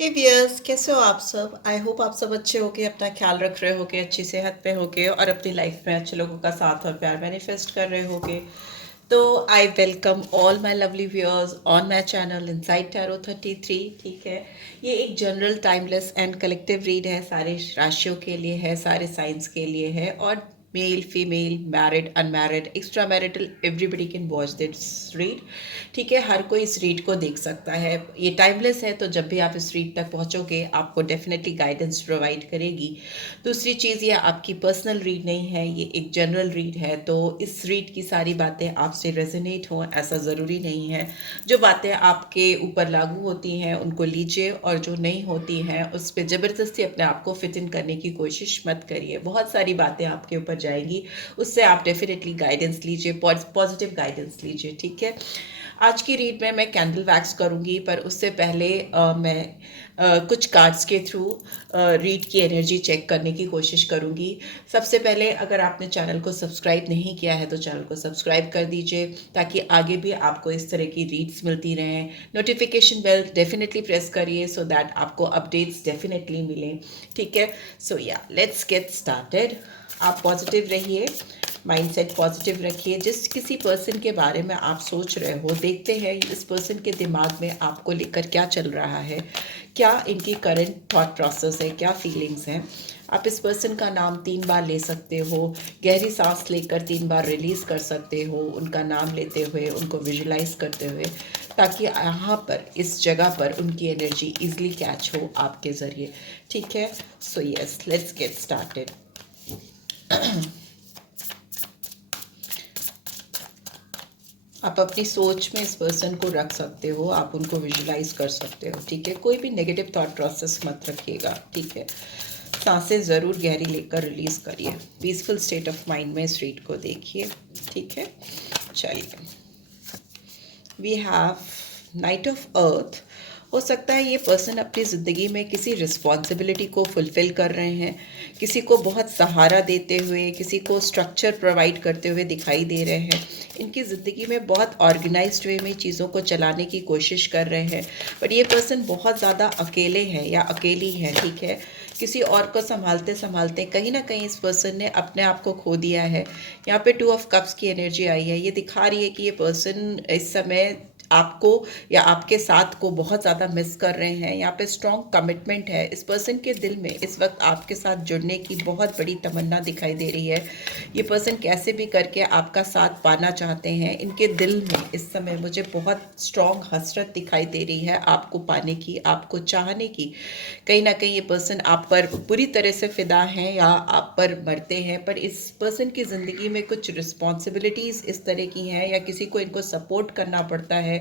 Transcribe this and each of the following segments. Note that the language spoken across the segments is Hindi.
हे वियर्स, कैसे हो आप सब? आई होप आप सब अच्छे होगे, अपना ख्याल रख रहे होगे, अच्छी सेहत पे होगे और अपनी लाइफ में अच्छे लोगों का साथ और प्यार मैनिफेस्ट कर रहे होगे। तो I welcome all my lovely viewers on my channel inside tarot 33। ठीक है, ये एक general timeless and collective read है, सारे राशियों के लिए है, सारे साइंस के लिए है और male female married unmarried extra marital everybody can watch this read. ठीक है, हर कोई इस रीड को देख सकता है। ये टाइमलेस है, तो जब भी आप इस रीड तक पहुंचोगे आपको डेफिनेटली गाइडेंस प्रोवाइड करेगी। दूसरी चीज़, ये आपकी पर्सनल रीड नहीं है, ये एक जनरल रीड है, तो इस रीड की सारी बातें आपसे रेजोनेट हो ऐसा ज़रूरी नहीं है। जो बातें आपके ऊपर लागू होती हैं उनको लीजिए और जो नहीं होती हैं उस पर ज़बरदस्ती अपने आप को फिट इन करने की कोशिश मत करिए। बहुत सारी बातें आपके ऊपर जाएंगी, उससे आप डेफिनेटली गाइडेंस लीजिए, पॉजिटिव गाइडेंस लीजिए। ठीक है, आज की रीड में मैं कैंडल वैक्स करूंगी, पर उससे पहले मैं कुछ कार्ड्स के थ्रू रीड की एनर्जी चेक करने की कोशिश करूंगी। सबसे पहले, अगर आपने चैनल को सब्सक्राइब नहीं किया है तो चैनल को सब्सक्राइब कर दीजिए, ताकि आगे भी आपको इस तरह की रीड्स मिलती रहें। नोटिफिकेशन बेल डेफिनेटली प्रेस करिए सो दैट आपको अपडेट्स डेफिनेटली मिलें। ठीक है, सो या लेट्स गेट स्टार्टेड। आप पॉजिटिव रहिए, माइंडसेट पॉजिटिव रखिए। जिस किसी पर्सन के बारे में आप सोच रहे हो, देखते हैं इस पर्सन के दिमाग में आपको लेकर क्या चल रहा है, क्या इनकी करंट थॉट प्रोसेस है, क्या फीलिंग्स हैं। आप इस पर्सन का नाम 3 बार ले सकते हो, गहरी सांस लेकर 3 बार रिलीज कर सकते हो, उनका नाम लेते हुए, उनको विजुलाइज करते हुए, ताकि यहाँ पर इस जगह पर उनकी एनर्जी इजीली कैच हो आपके ज़रिए। ठीक है, so yes, let's get started. आप अपनी सोच में इस पर्सन को रख सकते हो, आप उनको विजुलाइज कर सकते हो। ठीक है, कोई भी नेगेटिव थॉट प्रोसेस मत रखिएगा। ठीक है, सांसें ज़रूर गहरी लेकर रिलीज करिए, पीसफुल स्टेट ऑफ माइंड में इस रीड को देखिए। ठीक है, चलिए, we have night of earth. हो सकता है ये पर्सन अपनी ज़िंदगी में किसी रिस्पॉन्सिबिलिटी को फुलफ़िल कर रहे हैं, किसी को बहुत सहारा देते हुए, किसी को स्ट्रक्चर प्रोवाइड करते हुए दिखाई दे रहे हैं। इनकी ज़िंदगी में बहुत ऑर्गेनाइज्ड वे में चीज़ों को चलाने की कोशिश कर रहे हैं, बट ये पर्सन बहुत ज़्यादा अकेले हैं या अकेली हैं। ठीक है, किसी और को संभालते संभालते कहीं ना कहीं इस पर्सन ने अपने आप को खो दिया है। यहाँ पे 2 ऑफ कप्स की एनर्जी आई है, ये दिखा रही है कि ये पर्सन इस समय आपको या आपके साथ को बहुत ज़्यादा मिस कर रहे हैं। यहाँ पे स्ट्रॉन्ग कमिटमेंट है इस पर्सन के दिल में, इस वक्त आपके साथ जुड़ने की बहुत बड़ी तमन्ना दिखाई दे रही है। ये पर्सन कैसे भी करके आपका साथ पाना चाहते हैं। इनके दिल में इस समय मुझे बहुत स्ट्रॉन्ग हसरत दिखाई दे रही है आपको पाने की, आपको चाहने की। कहीं ना कहीं ये पर्सन आप पर पूरी तरह से फिदा हैं या आप पर मरते हैं, पर इस पर्सन की ज़िंदगी में कुछ रिस्पॉन्सिबिलिटीज़ इस तरह की हैं, या किसी को इनको सपोर्ट करना पड़ता है,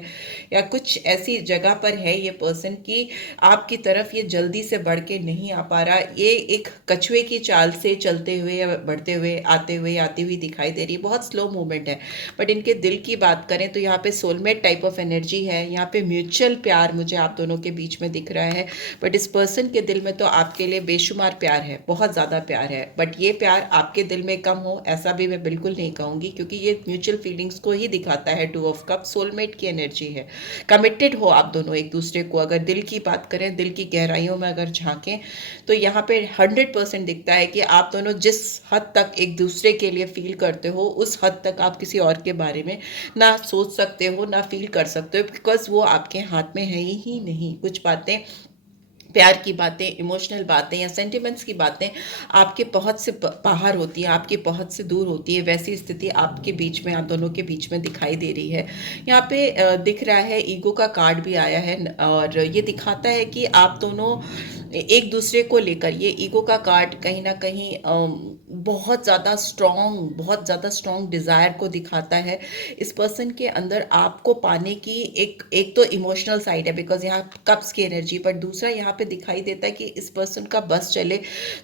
या कुछ ऐसी जगह पर है ये पर्सन की आपकी तरफ ये जल्दी से बढ़ के नहीं आ पा रहा। ये एक कछुए की चाल से चलते हुए या बढ़ते हुए, आते हुए, आती हुई दिखाई दे रही है, बहुत स्लो मूवमेंट है। बट इनके दिल की बात करें तो यहाँ पे सोलमेट टाइप ऑफ एनर्जी है, यहाँ पे म्यूचुअल प्यार मुझे आप दोनों के बीच में दिख रहा है। बट इस पर्सन के दिल में तो आपके लिए बेशुमार प्यार है, बहुत ज़्यादा प्यार है। बट ये प्यार आपके दिल में कम हो ऐसा भी मैं बिल्कुल नहीं कहूँगी, क्योंकि ये म्यूचुअल फीलिंग्स को ही दिखाता है। 2 ऑफ कप सोलमेट की एनर्जी है, कमिटेड हो आप दोनों एक दूसरे को। अगर दिल की बात करें, दिल की गहराइयों में अगर झांकें, तो यहाँ पे 100% दिखता है कि आप दोनों जिस हद तक एक दूसरे के लिए फील करते हो, उस हद तक आप किसी और के बारे में ना सोच सकते हो, ना फील कर सकते हो, बिकॉज वो आपके हाथ में है ही नहीं। कुछ बातें, प्यार की बातें, इमोशनल बातें या सेंटिमेंट्स की बातें आपके पहुंच से बाहर होती हैं, आपकी पहुंच से दूर होती है। वैसी स्थिति आपके बीच में, आप दोनों के बीच में दिखाई दे रही है। यहाँ पे दिख रहा है ईगो का कार्ड भी आया है, और ये दिखाता है कि आप दोनों एक दूसरे को लेकर, ये ईगो का कार्ड कहीं ना कहीं बहुत ज़्यादा स्ट्रॉन्ग डिज़ायर को दिखाता है। इस पर्सन के अंदर आपको पाने की एक तो इमोशनल साइड है, बिकॉज यहाँ कप्स की एनर्जी, पर दूसरा यहाँ पे दिखाई देता है कि इस पर्सन का बस चले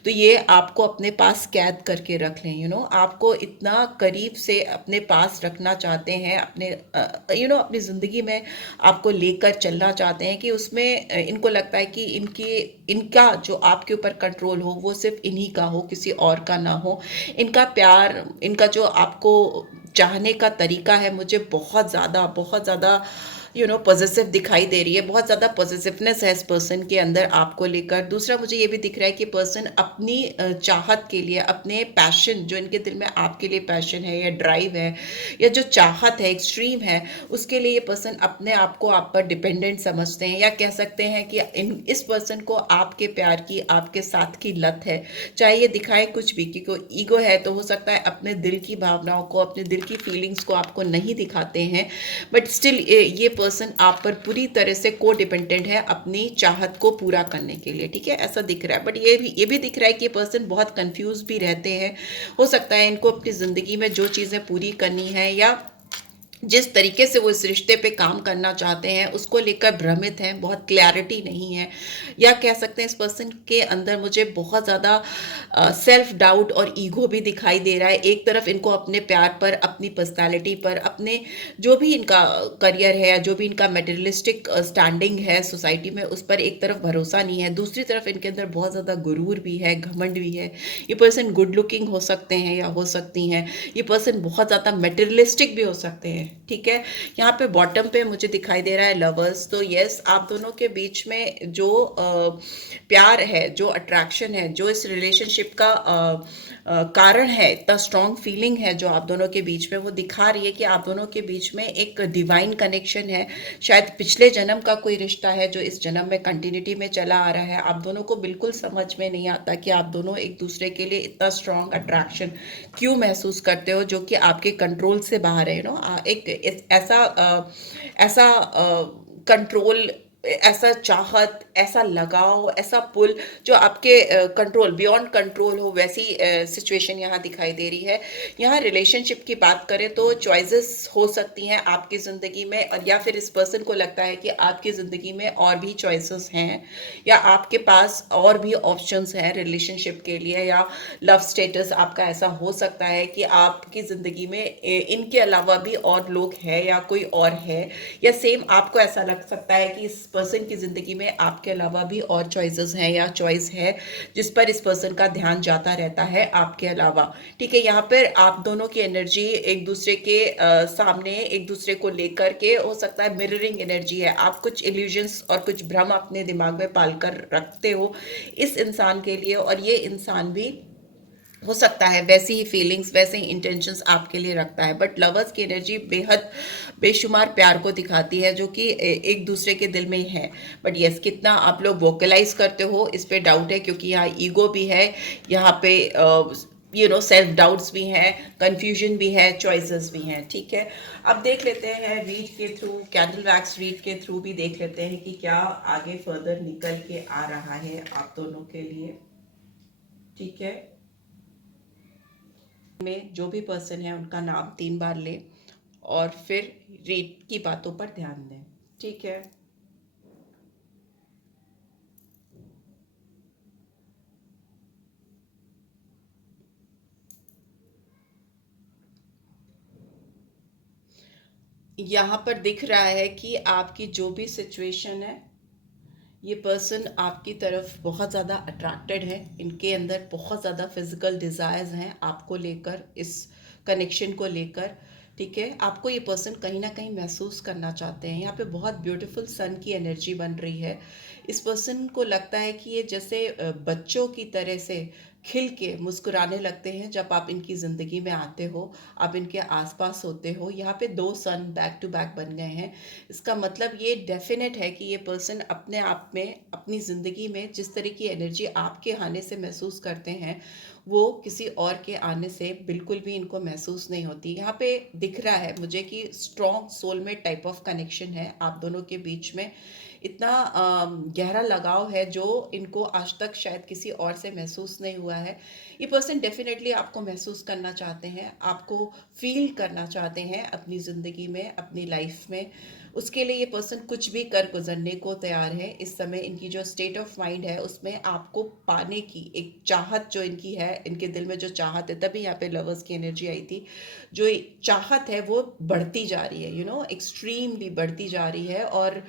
तो ये आपको अपने पास कैद करके रख लें। आपको इतना करीब से अपने पास रखना चाहते हैं, अपने अपनी ज़िंदगी में आपको लेकर चलना चाहते हैं, कि उसमें इनको लगता है कि इनका जो आपके ऊपर कंट्रोल हो वो सिर्फ इन्हीं का हो, किसी और का ना हो। इनका प्यार, इनका जो आपको चाहने का तरीका है, मुझे बहुत ज़्यादा पॉजिटिव दिखाई दे रही है, बहुत ज़्यादा पॉजिटिवनेस है इस पर्सन के अंदर आपको लेकर। दूसरा मुझे ये भी दिख रहा है कि पर्सन अपनी चाहत के लिए, अपने पैशन, जो इनके दिल में आपके लिए पैशन है या ड्राइव है या जो चाहत है एक्सट्रीम है, उसके लिए ये पर्सन अपने आप को आप पर डिपेंडेंट समझते हैं, या कह सकते हैं कि इस पर्सन को आपके प्यार की, आपके साथ की लत है। चाहे ये दिखाए कुछ भी, क्योंकि ईगो है तो हो सकता है अपने दिल की भावनाओं को, अपने दिल की फीलिंग्स को आपको नहीं दिखाते हैं, बट स्टिल ये पर्सन आप पर पूरी तरह से को डिपेंडेंट है अपनी चाहत को पूरा करने के लिए, ठीक है, ऐसा दिख रहा है। बट ये भी दिख रहा है कि ये पर्सन बहुत कंफ्यूज भी रहते हैं। हो सकता है इनको अपनी ज़िंदगी में जो चीज़ें पूरी करनी है या जिस तरीके से वो इस रिश्ते पे काम करना चाहते हैं उसको लेकर भ्रमित हैं, बहुत क्लैरिटी नहीं है, या कह सकते हैं इस पर्सन के अंदर मुझे बहुत ज़्यादा सेल्फ डाउट और ईगो भी दिखाई दे रहा है। एक तरफ इनको अपने प्यार पर, अपनी पर्सनालिटी पर, अपने जो भी इनका करियर है या जो भी इनका मटेरियलिस्टिक स्टैंडिंग है सोसाइटी में, उस पर एक तरफ भरोसा नहीं है, दूसरी तरफ इनके अंदर बहुत ज़्यादा गुरूर भी है, घमंड भी है। ये पर्सन गुड लुकिंग हो सकते हैं या हो सकती हैं, ये पर्सन बहुत ज़्यादा मटेरियलिस्टिक भी हो सकते हैं, ठीक है। यहाँ पे बॉटम पे मुझे दिखाई दे रहा है लवर्स। तो यस, आप दोनों के बीच में जो प्यार है, जो अट्रैक्शन है, जो इस रिलेशनशिप का कारण है, इतना स्ट्रॉन्ग फीलिंग है जो आप दोनों के बीच में, वो दिखा रही है कि आप दोनों के बीच में एक डिवाइन कनेक्शन है। शायद पिछले जन्म का कोई रिश्ता है जो इस जन्म में कंटिन्यूटी में चला आ रहा है। आप दोनों को बिल्कुल समझ में नहीं आता कि आप दोनों एक दूसरे के लिए इतना स्ट्रॉन्ग अट्रैक्शन क्यों महसूस करते हो, जो कि आपके कंट्रोल से बाहर है। एक ऐसा कंट्रोल, ऐसा चाहत, ऐसा लगाव, ऐसा पुल जो आपके कंट्रोल, बियॉन्ड कंट्रोल हो, वैसी सिचुएशन यहाँ दिखाई दे रही है। यहाँ रिलेशनशिप की बात करें तो चॉइसेस हो सकती हैं आपकी ज़िंदगी में, और या फिर इस पर्सन को लगता है कि आपकी ज़िंदगी में और भी चॉइसेस हैं, या आपके पास और भी ऑप्शंस हैं रिलेशनशिप के लिए, या लव स्टेटस आपका ऐसा हो सकता है कि आपकी ज़िंदगी में इनके अलावा भी और लोग हैं या कोई और है, या सेम आपको ऐसा लग सकता है कि इस पर्सन की ज़िंदगी में आपके अलावा भी और चॉइसेस हैं या चॉइस है जिस पर इस पर्सन का ध्यान जाता रहता है आपके अलावा, ठीक है। यहाँ पर आप दोनों की एनर्जी एक दूसरे के सामने, एक दूसरे को लेकर के, हो सकता है मिररिंग एनर्जी है। आप कुछ इल्यूजन्स और कुछ भ्रम अपने दिमाग में पालकर रखते हो इस इंसान के लिए, और ये इंसान भी हो सकता है वैसी ही फीलिंग्स, वैसे ही इंटेंशंस आपके लिए रखता है। बट लवर्स की एनर्जी बेहद बेशुमार प्यार को दिखाती है जो कि एक दूसरे के दिल में ही है। बट यस, कितना आप लोग वोकलाइज करते हो इस पे डाउट है, क्योंकि यहाँ ईगो भी है, यहाँ पे सेल्फ डाउट्स भी हैं, कंफ्यूजन भी है, चॉइसेस भी हैं, ठीक है। अब देख लेते हैं रीड के थ्रू, कैंडल वैक्स रीड के थ्रू भी देख लेते हैं कि क्या आगे फर्दर निकल के आ रहा है आप दोनों के लिए, ठीक है। में जो भी पर्सन है उनका नाम 3 बार ले और फिर रीड की बातों पर ध्यान दें, ठीक है। यहाँ पर दिख रहा है कि आपकी जो भी सिचुएशन है, ये पर्सन आपकी तरफ बहुत ज़्यादा अट्रैक्टेड है, इनके अंदर बहुत ज़्यादा फिजिकल डिज़ायर्स हैं आपको लेकर, इस कनेक्शन को लेकर, ठीक है। आपको ये पर्सन कहीं ना कहीं महसूस करना चाहते हैं। यहाँ पे बहुत ब्यूटीफुल सन की एनर्जी बन रही है। इस पर्सन को लगता है कि ये जैसे बच्चों की तरह से खिल के मुस्कुराने लगते हैं जब आप इनकी ज़िंदगी में आते हो, आप इनके आसपास होते हो। यहाँ पे 2 सन बैक टू बैक बन गए हैं। इसका मतलब ये डेफिनेट है कि ये पर्सन अपने आप में, अपनी ज़िंदगी में जिस तरह की एनर्जी आपके आने से महसूस करते हैं, वो किसी और के आने से बिल्कुल भी इनको महसूस नहीं होती। यहाँ पे दिख रहा है मुझे कि strong soulmate type of connection है आप दोनों के बीच में। इतना गहरा लगाव है जो इनको आज तक शायद किसी और से महसूस नहीं हुआ है। ये पर्सन डेफिनेटली आपको महसूस करना चाहते हैं, आपको फील करना चाहते हैं अपनी ज़िंदगी में, अपनी लाइफ में। उसके लिए ये पर्सन कुछ भी कर गुजरने को तैयार है। इस समय इनकी जो स्टेट ऑफ माइंड है उसमें आपको पाने की एक चाहत जो इनकी है, इनके दिल में जो चाहत है, तभी यहाँ पे लवर्स की एनर्जी आई थी। जो चाहत है वो बढ़ती जा रही है, एक्सट्रीमली बढ़ती जा रही है, और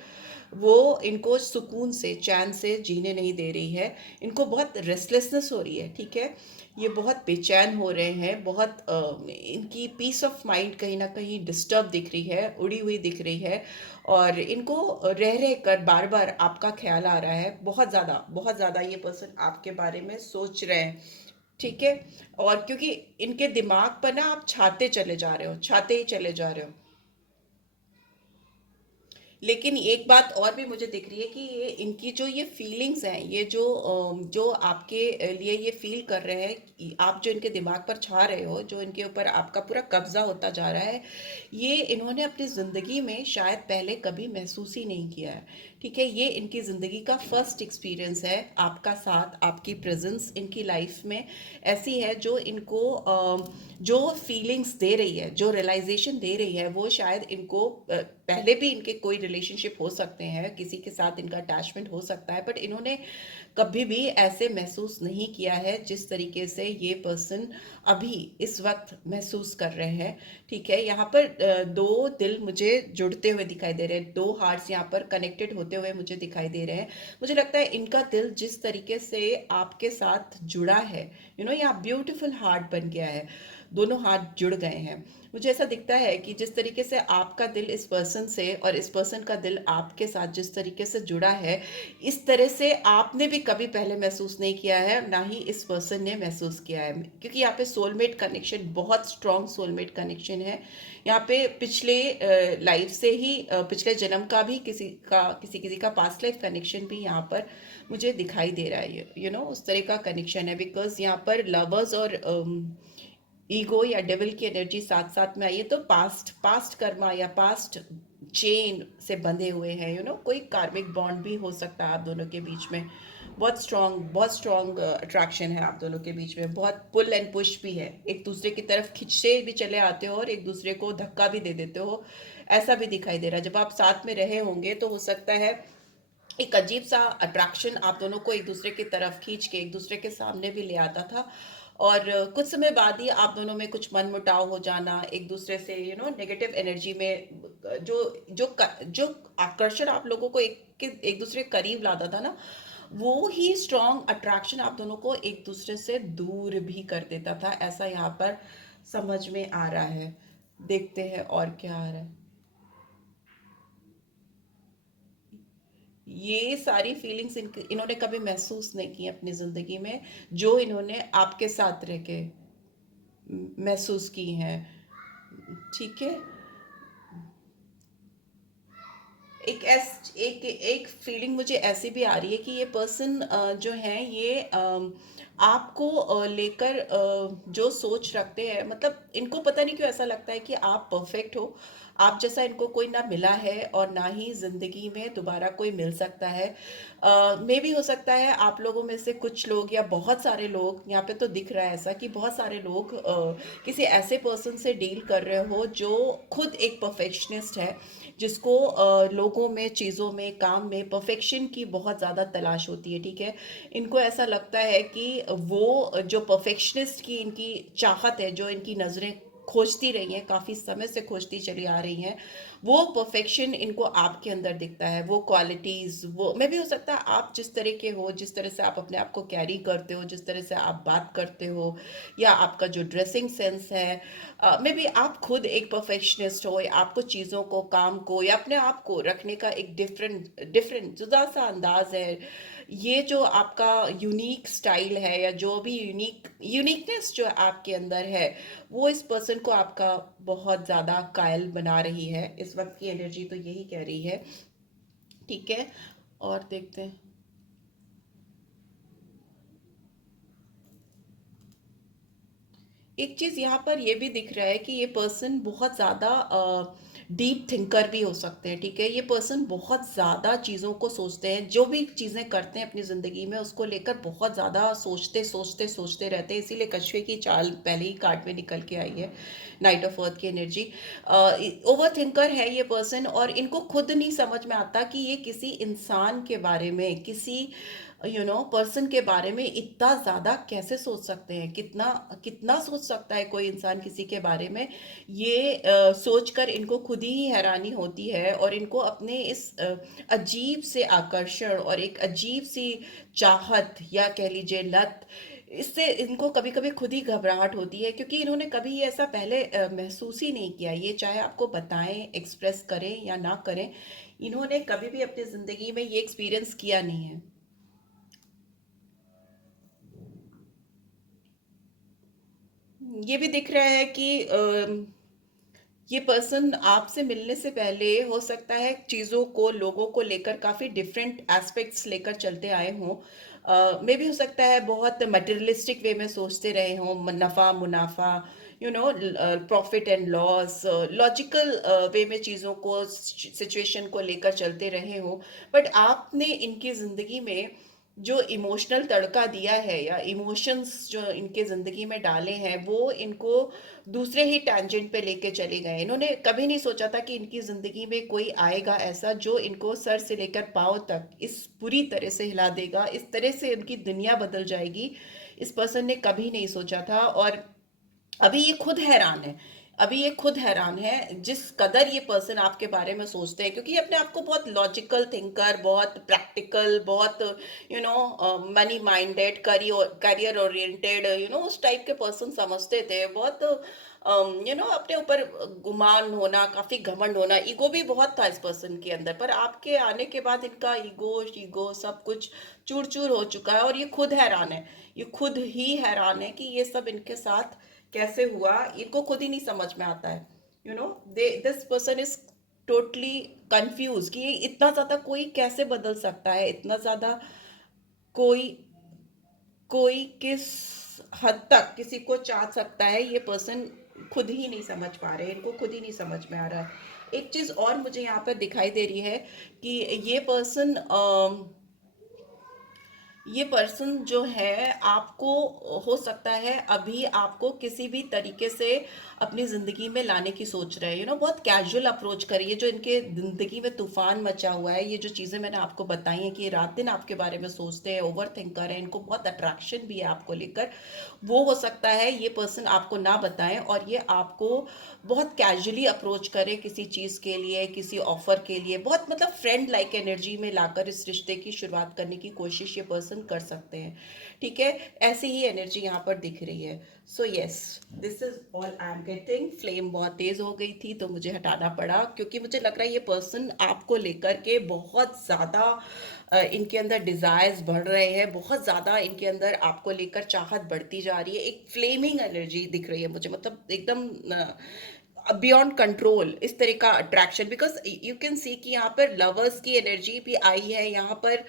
वो इनको सुकून से, चैन से जीने नहीं दे रही है। इनको बहुत रेस्टलेसनेस हो रही है, ठीक है? ये बहुत बेचैन हो रहे हैं, बहुत इनकी पीस ऑफ माइंड कहीं न कहीं डिस्टर्ब दिख रही है, उड़ी हुई दिख रही है। और इनको रह कर बार-बार आपका ख़्याल आ रहा है, बहुत ज़्यादा ये पर्सन आपके बारे में सोच रहे हैं, ठीक है? और क्योंकि इनके दिमाग पर ना आप छाते चले जा रहे हो, छाते ही चले जा रहे हो। लेकिन एक बात और भी मुझे दिख रही है कि ये इनकी जो ये फीलिंग्स हैं, ये जो आपके लिए ये फील कर रहे हैं, आप जो इनके दिमाग पर छा रहे हो, जो इनके ऊपर आपका पूरा कब्जा होता जा रहा है, ये इन्होंने अपनी ज़िंदगी में शायद पहले कभी महसूस ही नहीं किया है, ठीक है? ये इनकी ज़िंदगी का फर्स्ट एक्सपीरियंस है, आपका साथ, आपकी प्रेजेंस इनकी लाइफ में ऐसी है जो इनको जो फीलिंग्स दे रही है, जो रियलाइजेशन दे रही है, वो शायद इनको पहले भी इनके कोई रिलेशनशिप हो सकते हैं, किसी के साथ इनका अटैचमेंट हो सकता है, बट इन्होंने कभी भी ऐसे महसूस नहीं किया है जिस तरीके से ये पर्सन अभी इस वक्त महसूस कर रहे हैं, ठीक है? यहाँ पर दो दिल मुझे जुड़ते हुए दिखाई दे रहे हैं, दो हार्ट्स यहाँ पर कनेक्टेड होते हुए मुझे दिखाई दे रहे हैं। मुझे लगता है इनका दिल जिस तरीके से आपके साथ जुड़ा है, यहाँ ब्यूटीफुल हार्ट बन गया है, दोनों हाथ जुड़ गए हैं। मुझे ऐसा दिखता है कि जिस तरीके से आपका दिल इस पर्सन से और इस पर्सन का दिल आपके साथ जिस तरीके से जुड़ा है, इस तरह से आपने भी कभी पहले महसूस नहीं किया है, ना ही इस पर्सन ने महसूस किया है, क्योंकि यहाँ पे सोलमेट कनेक्शन, बहुत स्ट्रॉन्ग सोलमेट कनेक्शन है। यहाँ पे पिछले लाइफ से ही पिछले जन्म का भी किसी किसी का पास्ट लाइफ कनेक्शन भी यहाँ पर मुझे दिखाई दे रहा है, उस तरह का कनेक्शन है। बिकॉज यहाँ पर लवर्स और ईगो या डेविल की एनर्जी साथ साथ में आई है, तो पास्ट पास्ट कर्मा या पास्ट चेन से बंधे हुए हैं, कोई कार्मिक बॉन्ड भी हो सकता है आप दोनों के बीच में। बहुत स्ट्रॉन्ग अट्रैक्शन है आप दोनों के बीच में, बहुत पुल एंड पुश भी है, एक दूसरे की तरफ खिंचते भी चले आते हो और एक दूसरे को धक्का भी दे देते हो, ऐसा भी दिखाई दे रहा है। जब आप साथ में रहे होंगे तो हो सकता है एक अजीब सा अट्रैक्शन आप दोनों को एक दूसरे की तरफ खींच के एक दूसरे के सामने भी ले आता था। और कुछ समय बाद ही आप दोनों में कुछ मन मुटाव हो जाना, एक दूसरे से नेगेटिव एनर्जी में जो आकर्षण आप लोगों को एक दूसरे के करीब लाता था ना, वो ही स्ट्रॉन्ग अट्रैक्शन आप दोनों को एक दूसरे से दूर भी कर देता था, ऐसा यहाँ पर समझ में आ रहा है। देखते हैं और क्या आ रहा है। ये सारी फीलिंग्स इन्होंने कभी महसूस नहीं की अपनी ज़िंदगी में, जो इन्होंने आपके साथ रह के महसूस की हैं, ठीक है? एक फीलिंग मुझे ऐसी भी आ रही है कि ये पर्सन जो है ये आपको लेकर जो सोच रखते हैं, मतलब इनको पता नहीं क्यों ऐसा लगता है कि आप परफेक्ट हो, आप जैसा इनको कोई ना मिला है और ना ही ज़िंदगी में दोबारा कोई मिल सकता है। मे भी हो सकता है आप लोगों में से कुछ लोग या बहुत सारे लोग, यहाँ पे तो दिख रहा है ऐसा कि बहुत सारे लोग किसी ऐसे पर्सन से डील कर रहे हो जो खुद एक परफेक्शनिस्ट है, जिसको लोगों में, चीज़ों में, काम में परफेक्शन की बहुत ज़्यादा तलाश होती है, ठीक है? इनको ऐसा लगता है कि वो जो परफेक्शनिस्ट की इनकी चाहत है, जो इनकी नज़रें खोजती रही हैं, काफ़ी समय से खोजती चली आ रही हैं, वो परफेक्शन इनको आपके अंदर दिखता है, वो क्वालिटीज़, वो मे भी हो सकता है आप जिस तरह के हो, जिस तरह से आप अपने आप को कैरी करते हो, जिस तरह से आप बात करते हो, या आपका जो ड्रेसिंग सेंस है, मे बी आप खुद एक परफेक्शनिस्ट हो, या आपको चीज़ों को, काम को या अपने आप को रखने का एक डिफरेंट डिफरेंट जुदा सा अंदाज है। ये जो आपका यूनिक स्टाइल है, या जो भी यूनिकनेस जो आपके अंदर है, वो इस पर्सन को आपका बहुत ज़्यादा कायल बना रही है। इस वक्त की एनर्जी तो यही कह रही है, ठीक है? और देखते हैं। एक चीज़ यहाँ पर ये भी दिख रहा है कि ये पर्सन बहुत ज़्यादा डीप थिंकर भी हो सकते हैं, ठीक है? ये पर्सन बहुत ज़्यादा चीज़ों को सोचते हैं, जो भी चीज़ें करते हैं अपनी ज़िंदगी में उसको लेकर बहुत ज़्यादा सोचते सोचते सोचते रहते हैं, इसीलिए कछुए की चाल पहले ही कार्ड में निकल के आई है, नाइट ऑफ अर्थ की एनर्जी। ओवर थिंकर है ये पर्सन, और इनको खुद नहीं समझ में आता कि ये किसी इंसान के बारे में, किसी पर्सन के बारे में इतना ज़्यादा कैसे सोच सकते हैं, कितना कितना सोच सकता है कोई इंसान किसी के बारे में, ये सोच कर इनको खुद खुद ही हैरानी होती है, और इनको अपने इस अजीब से आकर्षण और एक अजीब सी चाहत या कह लीजिए लत, इससे इनको कभी कभी खुद ही घबराहट होती है, क्योंकि इन्होंने कभी ये ऐसा पहले महसूस ही नहीं किया। ये चाहे आपको बताएं, एक्सप्रेस करें या ना करें, इन्होंने कभी भी अपनी जिंदगी में ये एक्सपीरियंस किया नहीं है। ये भी दिख रहा है कि ये पर्सन आपसे मिलने से पहले हो सकता है चीज़ों को, लोगों को लेकर काफ़ी डिफरेंट एस्पेक्ट्स लेकर चलते आए हों। मे भी हो सकता है बहुत मटेरियलिस्टिक वे में सोचते रहे हों, नफ़ा मुनाफा, प्रॉफिट एंड लॉस, लॉजिकल वे में चीज़ों को, सिचुएशन को लेकर चलते रहे हों। बट आपने इनकी ज़िंदगी में जो इमोशनल तड़का दिया है, या इमोशंस जो इनके ज़िंदगी में डाले हैं, वो इनको दूसरे ही टैंजेंट पे लेके चले गए। इन्होंने कभी नहीं सोचा था कि इनकी ज़िंदगी में कोई आएगा ऐसा जो इनको सर से लेकर पाँव तक इस पूरी तरह से हिला देगा, इस तरह से उनकी दुनिया बदल जाएगी। इस पर्सन ने कभी नहीं सोचा था, और अभी ये खुद हैरान है। अभी ये खुद हैरान है जिस कदर ये पर्सन आपके बारे में सोचते हैं, क्योंकि ये अपने आप को बहुत लॉजिकल थिंकर, बहुत प्रैक्टिकल, बहुत मनी माइंडेड, करियर ओरिएंटेड, उस टाइप के पर्सन समझते थे। बहुत अपने ऊपर गुमान होना, काफी घमंड होना, ईगो भी बहुत था इस पर्सन के अंदर। पर आपके आने के बाद इनका ईगो सब कुछ चूर चूर हो चुका है, और ये खुद हैरान है। ये खुद ही हैरान है कि ये सब इनके साथ कैसे हुआ। इनको खुद ही नहीं समझ में आता है। They this person is totally confuse कि इतना ज्यादा कोई कैसे बदल सकता है, इतना ज्यादा कोई कोई किस हद तक किसी को चाह सकता है। ये पर्सन खुद ही नहीं समझ पा रहे, इनको खुद ही नहीं समझ में आ रहा है। एक चीज और मुझे यहाँ पर दिखाई दे रही है कि ये पर्सन जो है आपको, हो सकता है अभी आपको किसी भी तरीके से अपनी जिंदगी में लाने की सोच रहे हैं। बहुत कैजुअल अप्रोच करिए। जो इनके जिंदगी में तूफान मचा हुआ है, ये जो चीजें मैंने आपको बताई हैं कि ये रात दिन आपके बारे में सोचते हैं, ओवर थिंकर है, इनको बहुत अट्रैक्शन भी है आपको लेकर, वो हो सकता है ये पर्सन आपको ना बताएं, और ये आपको बहुत कैजुअली अप्रोच करे किसी चीज के लिए, किसी ऑफर के लिए। बहुत मतलब फ्रेंड लाइक एनर्जी में लाकर इस रिश्ते की शुरुआत करने की कोशिश ये पर्सन कर सकते हैं। ठीक है, ऐसी ही एनर्जी यहाँ पर दिख रही है। सो yes, this is all I am getting. Flame बहुत तेज हो गई थी तो मुझे हटाना पड़ा, क्योंकि मुझे लग रहा है ये पर्सन आपको लेकर के बहुत ज्यादा इनके अंदर डिजायर्स बढ़ रहे हैं, बहुत ज्यादा इनके अंदर आपको लेकर चाहत बढ़ती जा रही है। एक फ्लेमिंग एनर्जी दिख रही है मुझे, मतलब एकदम बियॉन्ड कंट्रोल इस तरह का attraction. Because you can see कि यहाँ पर लवर्स की एनर्जी भी आई है, यहाँ पर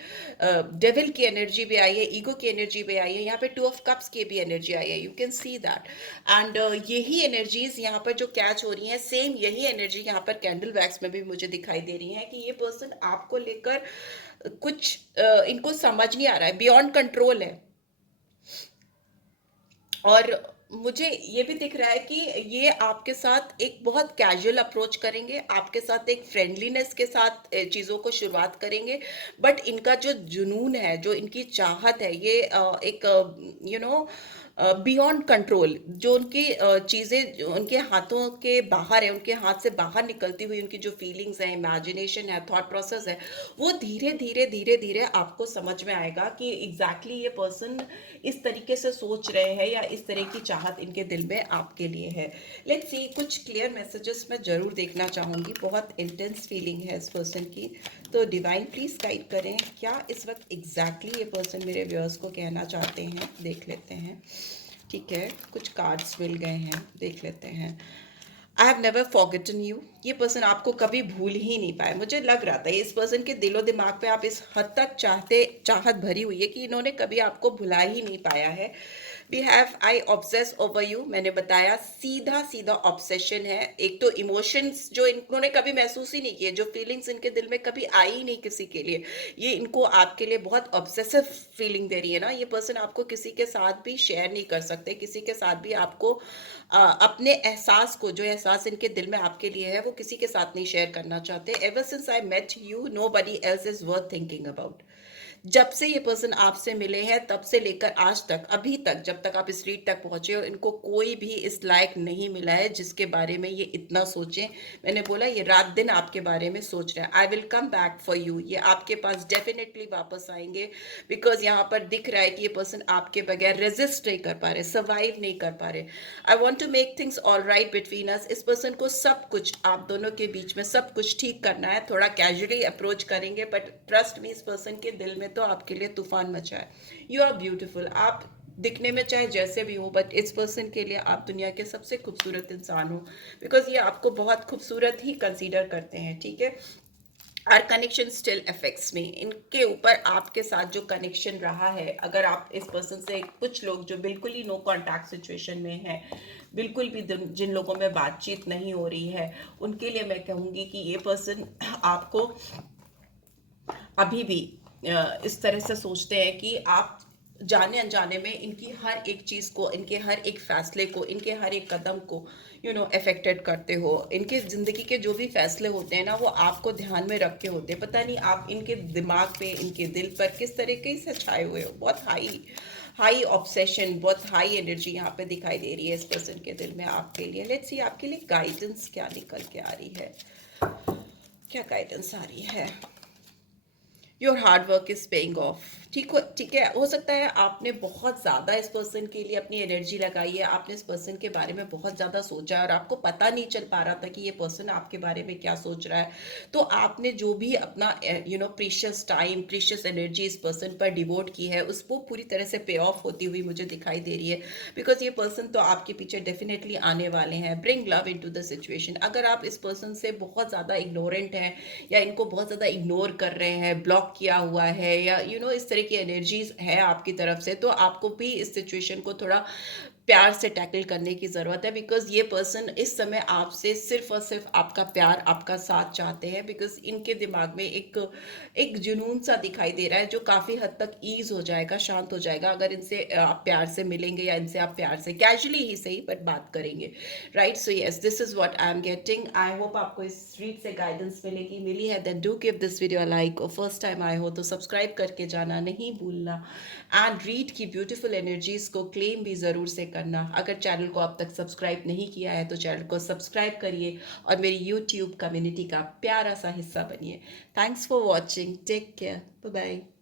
डेविल की एनर्जी भी आई है, ईगो की एनर्जी भी आई है, यहाँ पे 2 ऑफ कप्स की भी एनर्जी आई है। You can see that. And यही एनर्जीज यहाँ पर जो कैच हो रही हैं, सेम यही एनर्जी यहाँ पर कैंडल वैक्स में भी मुझे दिखाई दे रही है कि ये पर्सन आपको लेकर कुछ इनको समझ नहीं आ रहा है, बियॉन्ड कंट्रोल है। और मुझे ये भी दिख रहा है कि ये आपके साथ एक बहुत कैजुअल अप्रोच करेंगे, आपके साथ एक फ्रेंडलीनेस के साथ चीज़ों को शुरुआत करेंगे। बट इनका जो जुनून है, जो इनकी चाहत है, ये एक बियॉन्ड कंट्रोल, जो उनकी चीज़ें उनके हाथों के बाहर है, उनके हाथ से बाहर निकलती हुई उनकी जो फीलिंग्स है, इमेजिनेशन है, थॉट प्रोसेस है, वो धीरे धीरे धीरे धीरे आपको समझ में आएगा कि एग्जैक्टली ये पर्सन इस तरीके से सोच रहे हैं, या इस तरह की चाहत इनके दिल में आपके लिए है। लेट्स सी, कुछ क्लियर मैसेजेस मैं जरूर देखना चाहूँगी। बहुत इंटेंस फीलिंग है इस पर्सन की, तो डिवाइन प्लीज गाइड करें, क्या इस वक्त एग्जैक्टली ये पर्सन मेरे व्यूअर्स को कहना चाहते हैं। देख लेते हैं। ठीक है, कुछ कार्ड्स मिल गए हैं, देख लेते हैं। I have never forgotten you. ये पर्सन आपको कभी भूल ही नहीं पाए। मुझे लग रहा था इस पर्सन के दिलो दिमाग पे आप इस हद तक चाहत भरी हुई है कि इन्होंने कभी आपको भुला ही नहीं पाया है। We have I obsess over you. मैंने बताया सीधा सीधा ऑब्सेशन है। एक तो इमोशंस जो इन्होंने कभी महसूस ही नहीं किए, जो फीलिंग्स इनके दिल में कभी आई ही नहीं किसी के लिए, ये इनको आपके लिए बहुत ऑब्सेसिव फीलिंग दे रही है ना। ये पर्सन आपको किसी के साथ भी शेयर नहीं कर सकते, किसी के साथ भी आपको अपने एहसास को, जो एहसास इनके दिल में आपके लिए है, वो किसी के साथ नहीं शेयर करना चाहते। Ever since I met you, nobody else is worth thinking about. जब से ये पर्सन आपसे मिले हैं तब से लेकर आज तक, अभी तक, जब तक आप इस रीड तक पहुंचे हो, इनको कोई भी इस लायक नहीं मिला है जिसके बारे में ये इतना सोचें। मैंने बोला ये रात दिन आपके बारे में सोच रहे हैं। I will come back for you, ये आपके पास डेफिनेटली वापस आएंगे, बिकॉज यहाँ पर दिख रहा है कि ये पर्सन आपके बगैर रेजिस्ट नहीं कर पा रहे, सर्वाइव नहीं कर पा रहे। I want to make things all right between us. इस पर्सन को सब कुछ, आप दोनों के बीच में सब कुछ ठीक करना है। थोड़ा कैजुअली अप्रोच करेंगे, बट ट्रस्ट मी, इस पर्सन के दिल में तो आपके लिए तूफान मचा है। You are beautiful. आप दिखने में चाहे जैसे भी हो, बट इस पर्सन के लिए आप दुनिया के सबसे खूबसूरत इंसान हो, बिकॉज ये आपको बहुत खूबसूरत ही कंसीडर करते हैं, ठीक है। Our connection still affects me, इनके ऊपर आपके साथ जो कनेक्शन रहा है, अगर आप इस पर्सन से, कुछ लोग जो बिल्कुल ही नो कॉन्टैक्ट सिचुएशन में हैं, बिल्कुल भी जिन लोगों में बातचीत नहीं हो रही है, उनके लिए मैं कहूँगी कि ये पर्सन आपको अभी भी इस तरह से सोचते हैं कि आप जाने अनजाने में इनकी हर एक चीज़ को, इनके हर एक फैसले को, इनके हर एक कदम को अफेक्टेड करते हो। इनके ज़िंदगी के जो भी फैसले होते हैं ना, वो आपको ध्यान में रख के होते हैं। पता नहीं आप इनके दिमाग पे, इनके दिल पर किस तरीके से छाए हुए हो। बहुत हाई हाई ऑब्सेशन, बहुत हाई एनर्जी यहाँ पे दिखाई दे रही है इस पर्सन के दिल में आपके लिए। लेट्स सी आपके लिए गाइडेंस क्या निकल के आ रही है, क्या गाइडेंस आ रही है। Your hard work is paying off. ठीक है, हो सकता है आपने बहुत ज़्यादा इस पर्सन के लिए अपनी एनर्जी लगाई है, आपने इस पर्सन के बारे में बहुत ज़्यादा सोचा और आपको पता नहीं चल पा रहा था कि ये पर्सन आपके बारे में क्या सोच रहा है। तो आपने जो भी अपना प्रीशियस टाइम, प्रीशियस एनर्जी इस पर्सन पर डिवोट की है, उसको पूरी तरह से पे ऑफ होती हुई मुझे दिखाई दे रही है, बिकॉज ये पर्सन तो आपके पीछे डेफिनेटली आने वाले हैं। Bring love in to the situation. अगर आप इस पर्सन से बहुत ज़्यादा इग्नोरेंट हैं या इनको बहुत ज़्यादा इग्नोर कर रहे हैं, ब्लॉक किया हुआ है, या इस तरह की एनर्जीज है आपकी तरफ से, तो आपको भी इस सिचुएशन को थोड़ा प्यार से टैकल करने की ज़रूरत है, बिकॉज ये पर्सन इस समय आपसे सिर्फ और सिर्फ आपका प्यार, आपका साथ चाहते हैं, बिकॉज इनके दिमाग में एक एक जुनून सा दिखाई दे रहा है जो काफ़ी हद तक ईज हो जाएगा, शांत हो जाएगा, अगर इनसे आप प्यार से मिलेंगे या इनसे आप प्यार से कैजुअली ही सही बट बात करेंगे, right. So yes, this is what I am getting. I hope आपको इस रीड से गाइडेंस मिलेगी, मिली है, then do give this video like, और फर्स्ट टाइम आए हो तो सब्सक्राइब करके जाना नहीं भूलना, एंड रीड की ब्यूटीफुल एनर्जीज को क्लेम भी ज़रूर से करना। अगर चैनल को अब तक सब्सक्राइब नहीं किया है तो चैनल को सब्सक्राइब करिए और मेरी यूट्यूब कम्युनिटी का प्यारा सा हिस्सा बनिए। Thanks for watching, take care, bye bye.